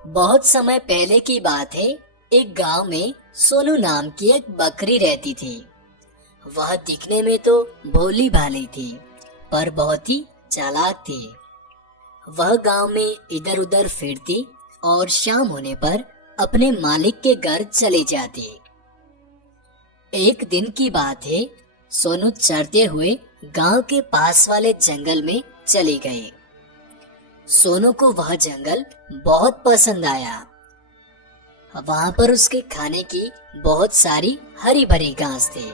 बहुत समय पहले की बात है। एक गांव में सोनू नाम की एक बकरी रहती थी। वह दिखने में तो भोली भाली थी, पर बहुत ही चालाक थी। वह गांव में इधर उधर फिरती और शाम होने पर अपने मालिक के घर चली जाती। एक दिन की बात है, सोनू चरते हुए गांव के पास वाले जंगल में चली गई। सोनू को वह जंगल बहुत पसंद आया। वहां पर उसके खाने की बहुत सारी हरी भरी घास थी।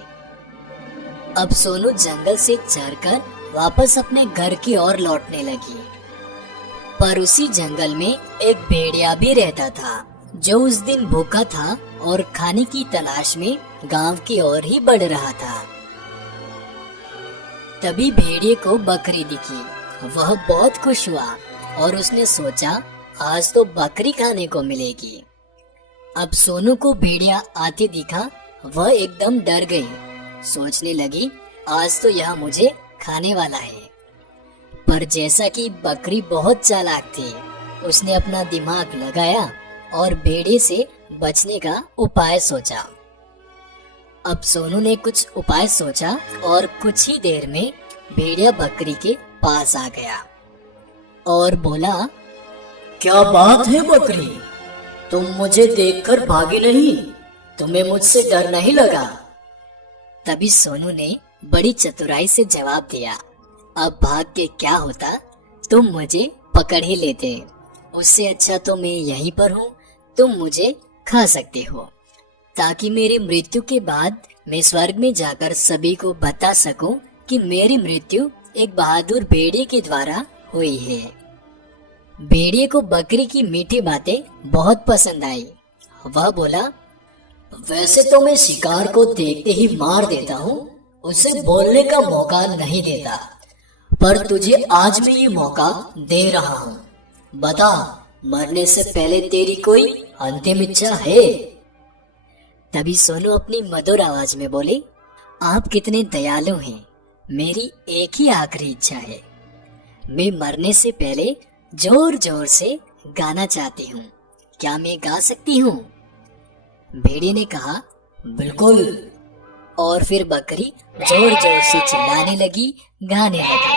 अब सोनू जंगल से चरकर वापस अपने घर की ओर लौटने लगी। पर उसी जंगल में एक भेड़िया भी रहता था, जो उस दिन भूखा था और खाने की तलाश में गांव की ओर ही बढ़ रहा था। तभी भेड़िए को बकरी दिखी। वह बहुत खुश हुआ और उसने सोचा आज तो बकरी खाने को मिलेगी। अब सोनू को भेड़िया आते दिखा, वह एकदम डर गई। सोचने लगी आज तो यह मुझे खाने वाला है। पर जैसा कि बकरी बहुत चालाक थी, उसने अपना दिमाग लगाया और भेड़िए से बचने का उपाय सोचा। अब सोनू ने कुछ उपाय सोचा और कुछ ही देर में भेड़िया बकरी के पास आ गया और बोला, क्या बात है बकरी, तुम मुझे देखकर भागी नहीं? तुम्हें मुझसे डर नहीं लगा? तभी सोनू ने बड़ी चतुराई से जवाब दिया, अब भाग के क्या होता, तुम मुझे पकड़ ही लेते। उससे अच्छा तो मैं यहीं पर हूँ, तुम मुझे खा सकते हो, ताकि मेरी मृत्यु के बाद मैं स्वर्ग में जाकर सभी को बता सकूं कि मेरी मृत्यु एक बहादुर भेड़िए के द्वारा हुई है। भेड़िए को बकरी की मीठी बातें बहुत पसंद आई। वह बोला, वैसे तो मैं शिकार को देखते ही मार देता हूँ, उसे बोलने का मौका नहीं देता, पर तुझे आज मैं ये मौका दे रहा हूँ। बता, मरने से पहले तेरी कोई अंतिम इच्छा है? तभी सोनू अपनी मधुर आवाज में बोली, आप कितने दयालु हैं। मेरी एक ही आखिरी इच्छा है, मैं मरने से पहले जोर जोर से गाना चाहती हूँ। क्या मैं गा सकती हूँ? भेड़िए ने कहा, बिल्कुल। और फिर बकरी जोर जोर से चिल्लाने लगी, गाने लगी।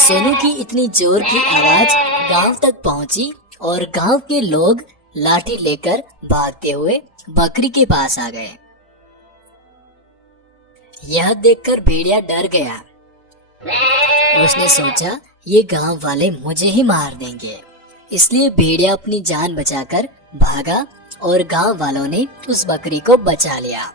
सोनू की इतनी जोर की आवाज गांव तक पहुंची और गांव के लोग लाठी लेकर भागते हुए बकरी के पास आ गए। यह देखकर भेड़िया डर गया। उसने सोचा ये गांव वाले मुझे ही मार देंगे, इसलिए भेड़िया अपनी जान बचाकर भागा और गांव वालों ने उस बकरी को बचा लिया।